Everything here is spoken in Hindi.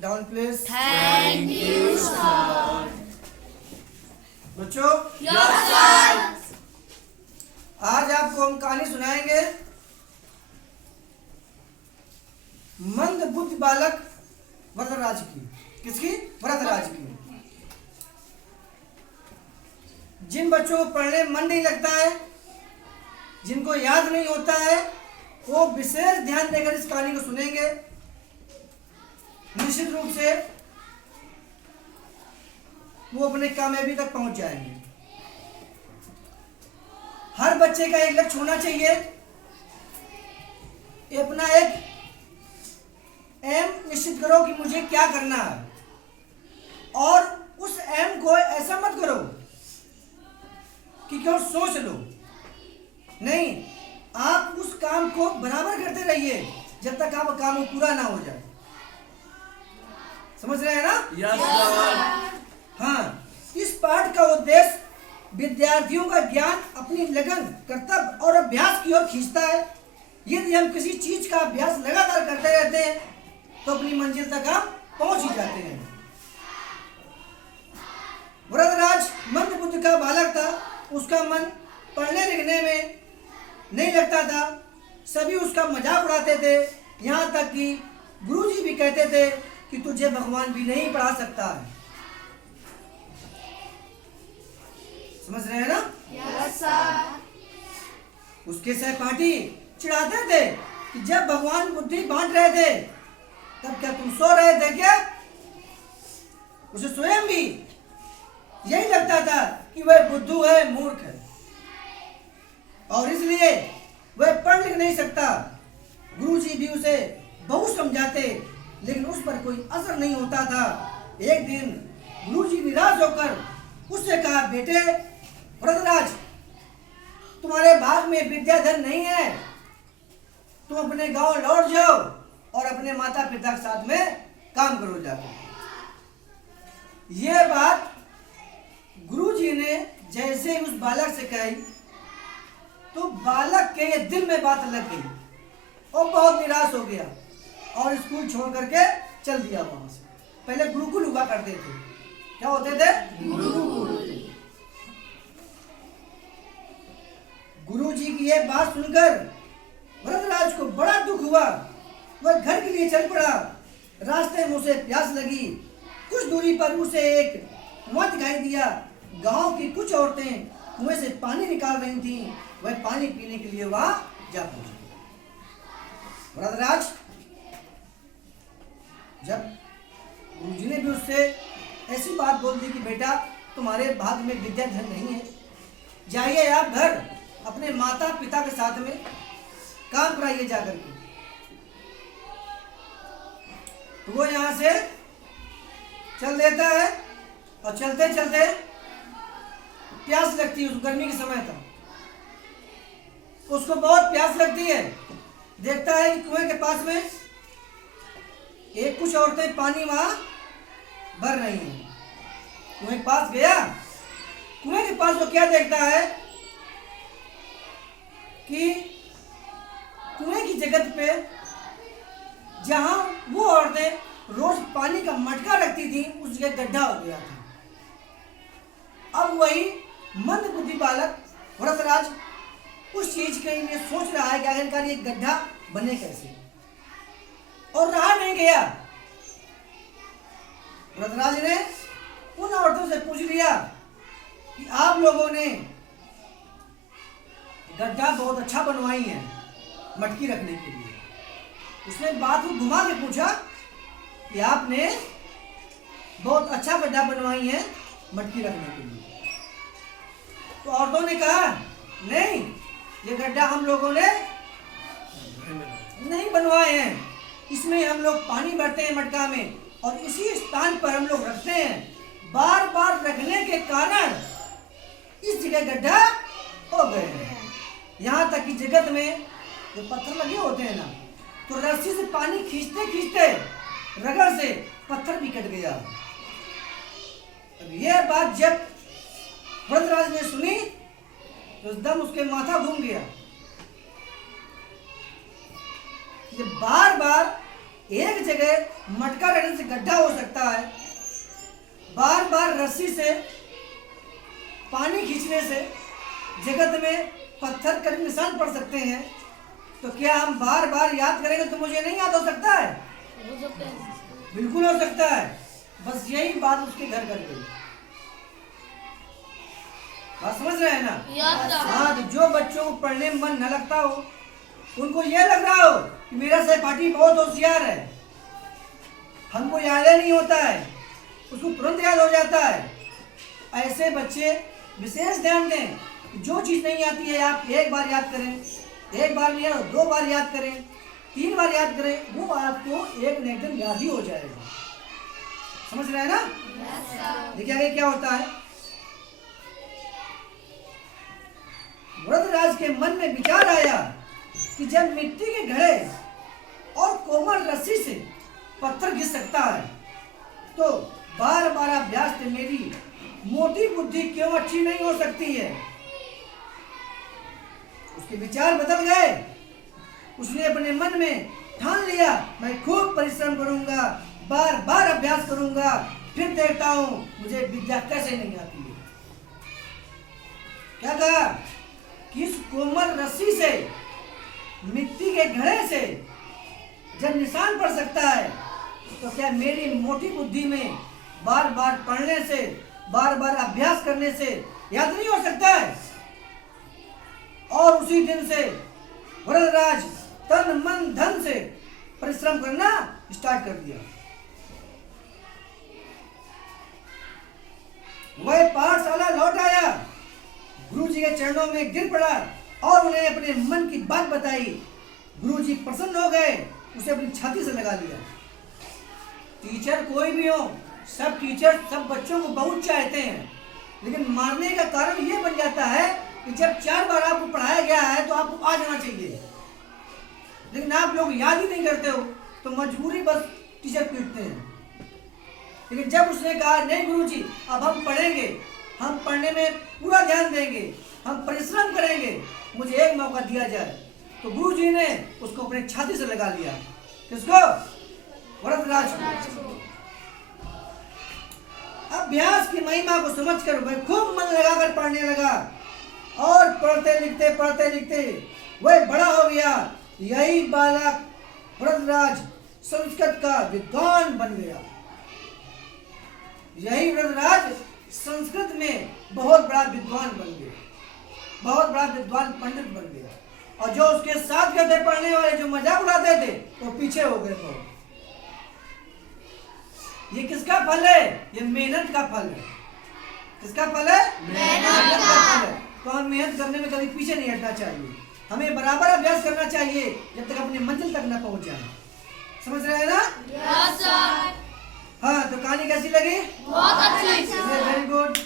Down please. Thank you sir. बच्चों, यस सर। आज आपको हम कहानी सुनाएंगे मंद बुद्धि बालक वरदराज की। किसकी? वरदराज की। जिन बच्चों को पढ़ने मन नहीं लगता है, जिनको याद नहीं होता है, वो विशेष ध्यान देकर इस कहानी को सुनेंगे। निश्चित रूप से वो अपने कामयाबी तक पहुंच जाएंगे। हर बच्चे का एक लक्ष्य होना चाहिए, अपना एक एम निश्चित करो कि मुझे क्या करना है, और उस एम को ऐसा मत करो कि केवल सोच लो। नहीं, आप उस काम को बराबर करते रहिए जब तक आप काम पूरा ना हो जाए। समझ रहे हैं ना? Yes sir. हाँ, इस पाठ का उद्देश्य विद्यार्थियों का ज्ञान अपनी लगन, कर्तव्य और अभ्यास की ओर खींचता है। यदि हम किसी चीज का अभ्यास लगातार करते रहते हैं तो अपनी मंजिल तक हम पहुंच ही जाते हैं। वरदराज मंद बुद्धि का बालक था। उसका मन पढ़ने लिखने में नहीं लगता था। सभी उसका मजाक उड़ाते थे, यहाँ तक कि गुरुजी भी कहते थे कि तुझे भगवान भी नहीं पढ़ा सकता है। समझ रहे हैं ना? Yes sir. उसके सहपाठी चिढ़ाते थे कि जब भगवान बुद्धि बांट रहे थे तब क्या तुम सो रहे थे क्या? उसे स्वयं भी यही लगता था कि वह बुद्धू है, मूर्ख है, और इसलिए वह पढ़ लिख नहीं सकता। गुरुजी भी उसे बहुत समझाते, लेकिन उस पर कोई असर नहीं होता था। एक दिन गुरुजी निराश होकर उससे कहा, बेटे वरदराज, तुम्हारे भाग में विद्याधन नहीं है, तुम अपने गांव लौट जाओ और अपने माता पिता के साथ में काम करो जाकर। यह बात गुरुजी ने जैसे ही उस बालक से कही तो बालक के दिल में बात लग गई और बहुत निराश हो गया और स्कूल छोड़ करके चल दिया वहां से। पहले गुरुकुल हुआ करते थे। क्या होते थे? गुरुकुल। गुरुजी की यह बात सुनकर वरदराज को बड़ा दुख हुआ। वह घर के लिए चल पड़ा। रास्ते में उसे प्यास लगी। कुछ दूरी पर उसे एक कुआं दिखाई दिया। गांव की कुछ औरतें कुएं से पानी निकाल रही थीं। वह पानी पीने के लिए वहां जा पहुंची। वरदराज, जब गुरुजी ने भी उससे ऐसी बात बोल दी कि बेटा तुम्हारे भाग में विद्याधन नहीं है, जाइए आप घर अपने माता पिता के साथ में काम कराइए जाकर के। तो वो यहाँ से चल देता है और चलते चलते प्यास लगती है। उस गर्मी के समय था, उसको बहुत प्यास लगती है। देखता है कि कुएं के पास में एक कुछ औरतें पानी वहां भर रही हैं। कुएं के पास गया। कुएं के पास वो क्या देखता है कि कुएं की जगह पे जहां वो औरतें रोज पानी का मटका रखती थी, उस जगह गड्ढा हो गया था। अब वही मंद बुद्धि बालक वरदराज उस चीज के लिए सोच रहा है कि आखिरकार ये गड्ढा बने कैसे, और रहा नहीं गया। वरदराज ने उन औरतों से पूछ लिया कि आप लोगों ने गड्ढा बहुत अच्छा बनवाई है मटकी रखने के लिए। उसने बात को घुमा के पूछा कि आपने बहुत अच्छा गड्ढा बनवाई है मटकी रखने के लिए। तो औरतों ने कहा, नहीं, ये गड्ढा हम लोगों ने नहीं बनवाए हैं। इसमें हम लोग पानी भरते हैं मटका में और इसी स्थान पर हम लोग रखते हैं। बार बार रखने के कारण इस जगह गड्ढा हो गए हैं। यहाँ तक कि जगत में जो पत्थर लगे होते हैं ना, तो रस्सी से पानी खींचते खींचते रगड़ से पत्थर भी कट गया। अब यह बात जब वरदराज ने सुनी तो एकदम उसके माथा घूम गया। ये बार बार एक जगह मटका रहने से गड्ढा हो सकता है, बार बार रस्सी से पानी खींचने से जगत में पत्थर का निशान पड़ सकते हैं, तो क्या हम बार बार याद करेंगे तो मुझे नहीं याद हो सकता है? बिल्कुल हो सकता है। बस यही बात उसके घर कर गई। बात समझ रहे हैं ना? हाँ, तो जो बच्चों को पढ़ने में मन न लगता हो, उनको यह लग रहा हो कि मेरा सहपाठी बहुत होशियार है, हमको याद नहीं होता है, उसको तुरंत याद हो जाता है। ऐसे बच्चे विशेष ध्यान दें, जो चीज़ नहीं आती है आप एक बार याद करें, एक बार नहीं याद 2 बार याद करें, 3 बार याद करें, वो आपको एक न एक दिन याद ही हो जाएगा। समझ रहे हैं ना? देखिए आगे क्या होता है। वृद्धराज के मन में विचार आया कि जब मिट्टी के घड़े और कोमल रस्सी से पत्थर घिस सकता है, तो बार बार अभ्यास से मेरी मोटी बुद्धि क्यों अच्छी नहीं हो सकती है। उसके विचार बदल गए। उसने अपने मन में ठान लिया, मैं खूब परिश्रम करूंगा, बार बार अभ्यास करूंगा, फिर देखता हूं मुझे विद्या कैसे नहीं आती है। क्या कहा कि इस कोमल रस्सी से, मिट्टी के घड़े से जब निशान पड़ सकता है, तो क्या मेरी मोटी बुद्धि में बार बार पढ़ने से, बार बार अभ्यास करने से याद नहीं हो सकता है। और उसी दिन से वृद्धराज तन मन धन से परिश्रम करना स्टार्ट कर दिया। वह पाठशाला लौट आया, गुरुजी के चरणों में गिर पड़ा और उन्हें अपने मन की बात बताई। गुरुजी प्रसन्न हो गए, उसे अपनी छाती से लगा लिया। टीचर कोई भी हो, सब टीचर सब बच्चों को बहुत चाहते हैं, लेकिन मारने का कारण यह बन जाता है कि जब 4 बार आपको पढ़ाया गया है तो आपको आ जाना चाहिए, लेकिन आप लोग याद ही नहीं करते हो, तो मजबूरी बस टीचर पीटते हैं। लेकिन जब उसने कहा नहीं गुरुजी, अब हम पढ़ेंगे, हम पढ़ने में पूरा ध्यान देंगे, हम परिश्रम करेंगे, मुझे एक मौका दिया जाए, तो गुरुजी ने उसको अपने छाती से लगा लिया। किसको? वृद्धराज को। अभ्यास की महिमा को समझकर वह खूब मन लगाकर पढ़ने लगा और पढ़ते लिखते वह बड़ा हो गया। यही बालक वृद्धराज संस्कृत का विद्वान बन गया। यही वृद्धराज संस्कृत में बहुत बड़ा विद्वान बन गया, बहुत बड़ा विद्वान पंडित बन गया। और जो उसके साथ गए थे पढ़ने वाले, जो मजाक उड़ाते थे, वो पीछे हो गए। तो ये किसका फल है? ये मेहनत का फल है। किसका फल है? मेहनत का फल है। तो हम मेहनत करने में कभी पीछे नहीं हटना चाहिए, हमें बराबर अभ्यास करना चाहिए जब तक अपनी मंजिल तक न पहुंच जाए। समझ रहे हैं ना? Yes sir. हाँ, तो कहानी कैसी लगी? बहुत अच्छी। Very good.